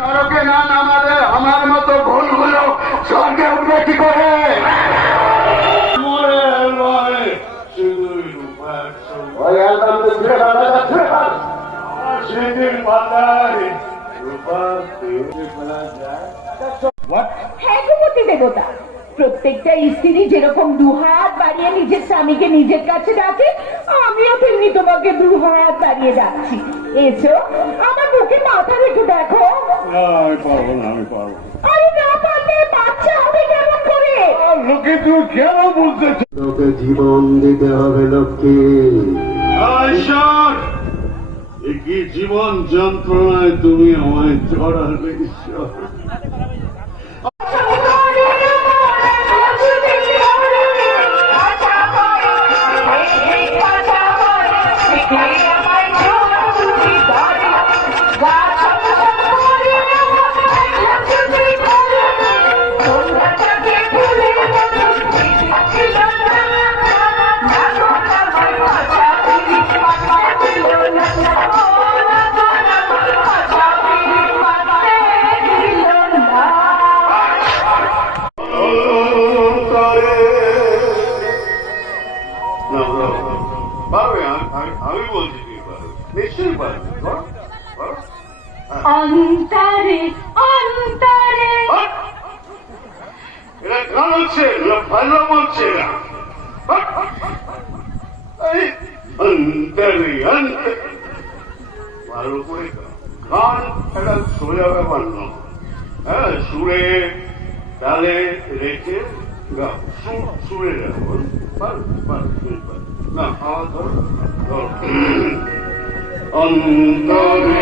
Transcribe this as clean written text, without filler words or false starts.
নরকে না নামালে আমার মতো ভুলগুলো স্বর্গে উঠবে কি করে? ওই অ্যালবামটা ছিঁড়ে ফেল, এটা ছিঁড়ে ফেল। সেদিন মাথায় রূপার তেলে ফেলা যায়। হ্যাঁ গোপতি দেবতা, প্রত্যেকটা স্ত্রী যেরকম দুহাত বাড়িয়ে নিজের স্বামীকে নিজের কাছে ডাকে, আমিও তেমনি তোমাকে দুহাত বাড়িয়ে ডাকছি। এসো, আমার বুকে মাথা রেখে দেখো। না, আমি পারবো না, আমি পারবো না। আরে না পারলে বাচ্চা হবে কেমন করে? লোকে তুই কেন বলতেছ? তোকে জীবন দিতে হবে লক্ষ্মী। কি জীবন যন্ত্রণায় তুমি আমায় জড়ালে ঈশ্বর। আমি বলছি তুই পারো, নিশ্চয়ই পারো। অন্তরে অন্তরে এরা গান হচ্ছে, ভালো বলছে না। অন্তরে অন্তরে ভালো করে গান একটা সোজা ব্যাপার নয়। হ্যাঁ, সুরে তালে রেখে গাও, সুরে রাখো। না, আমার ধরো অন্তরে